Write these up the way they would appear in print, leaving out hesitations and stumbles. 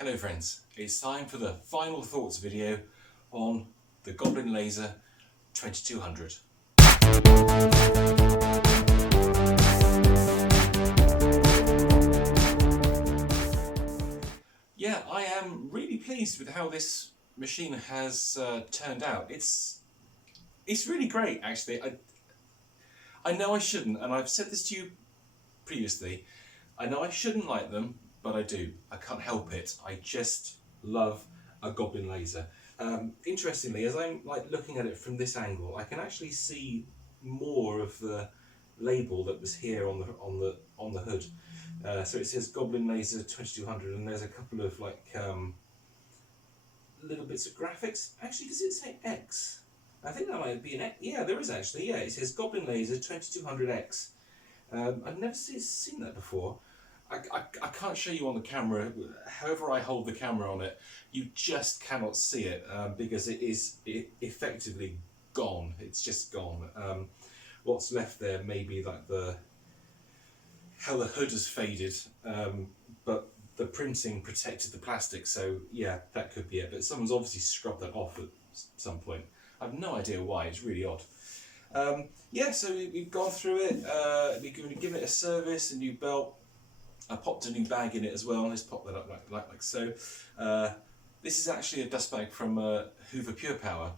Hello friends, it's time for the final thoughts video on the Goblin Laser 2200. Yeah, I am really pleased with how this machine has turned out. It's really great actually. I know I shouldn't, and I've said this to you previously. I know I shouldn't like them, but I do. I can't help it. I just love a Goblin laser. Interestingly, as I'm looking at it from this angle, I can actually see more of the label that was here on the hood. So it says Goblin Laser 2200, and there's a couple of little bits of graphics. Actually, does it say X? I think that might be an X. Yeah, there is actually. Yeah, it says Goblin Laser 2200X. I've never seen that before. I can't show you on the camera. However I hold the camera on it, you just cannot see it because it is effectively gone. It's just gone. What's left there may be like how the hood has faded, but the printing protected the plastic, so yeah, that could be it. But someone's obviously scrubbed that off at some point. I have no idea why. It's really odd. Yeah, so we've gone through it. We've given it a service, a new belt. I popped a new bag in it as well. Let's pop that up like so. This is actually a dust bag from Hoover Pure Power.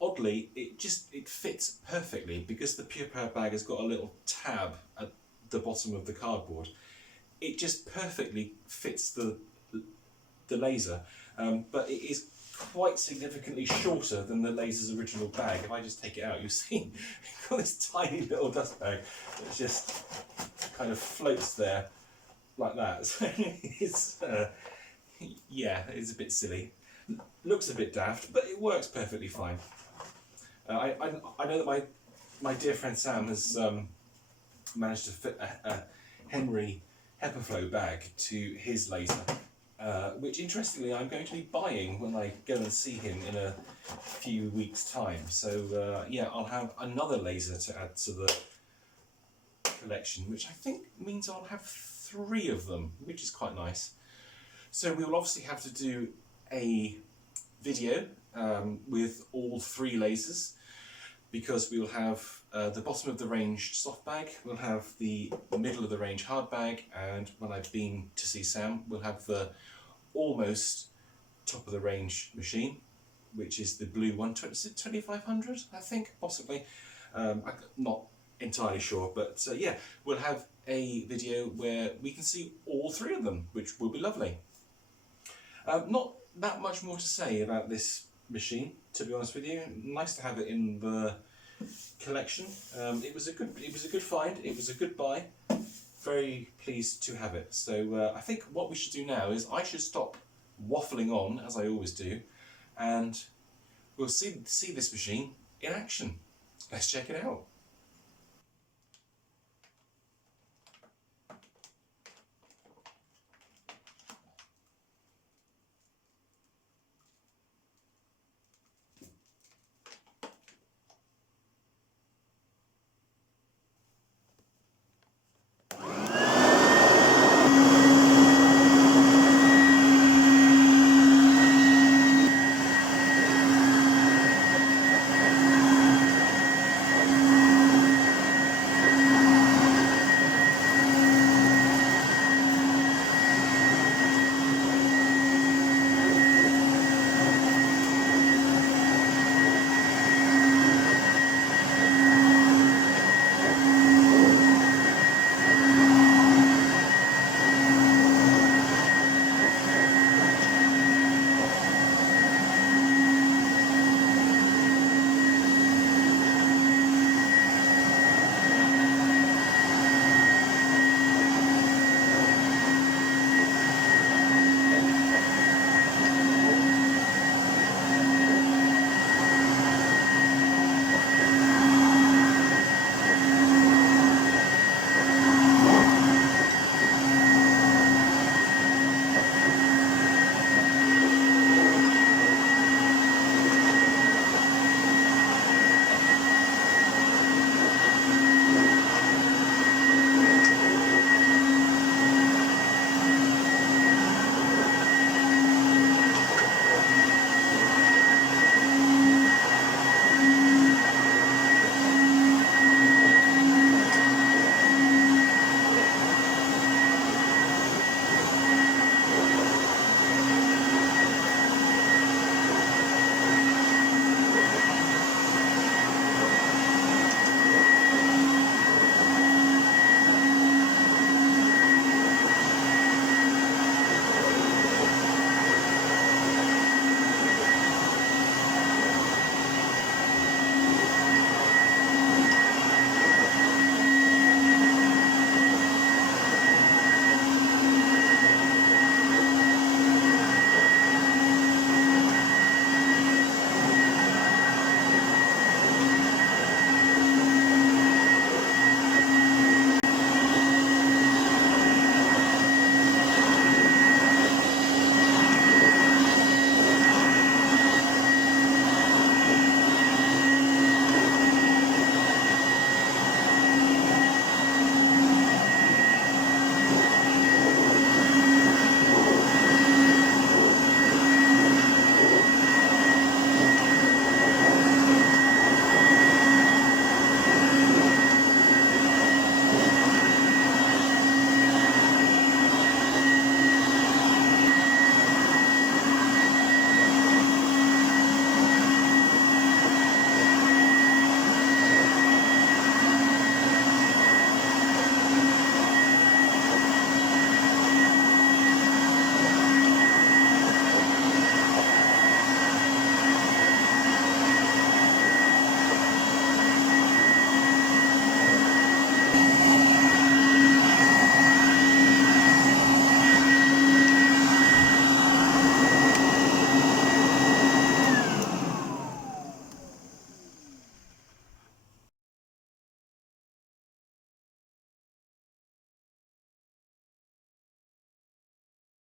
Oddly, it fits perfectly because the Pure Power bag has got a little tab at the bottom of the cardboard. It just perfectly fits the laser, but it is quite significantly shorter than the laser's original bag. If I just take it out, you'll see I've got this tiny little dust bag that just kind of floats there like that. So it's yeah, it's a bit silly. Looks a bit daft, but it works perfectly fine. I know that my dear friend Sam has managed to fit a Henry HEPAflow bag to his laser, which interestingly I'm going to be buying when I go and see him in a few weeks' time. So yeah, I'll have another laser to add to the collection, which I think means I'll have 3 of them, which is quite nice. So we will obviously have to do a video with all 3 lasers, because we'll have the bottom of the range soft bag, we'll have the middle of the range hard bag, and when I've been to see Sam, we'll have the almost top of the range machine, which is the blue one. Is it 2500, I think, possibly. I'm not entirely sure, but yeah, we'll have a video where we can see all 3 of them, which will be lovely. Not that much more to say about this machine, to be honest with you. Nice to have it in the collection. It was a good find. It was a good buy. Very pleased to have it. So I think what we should do now is I should stop waffling on, as I always do, and we'll see this machine in action. Let's check it out.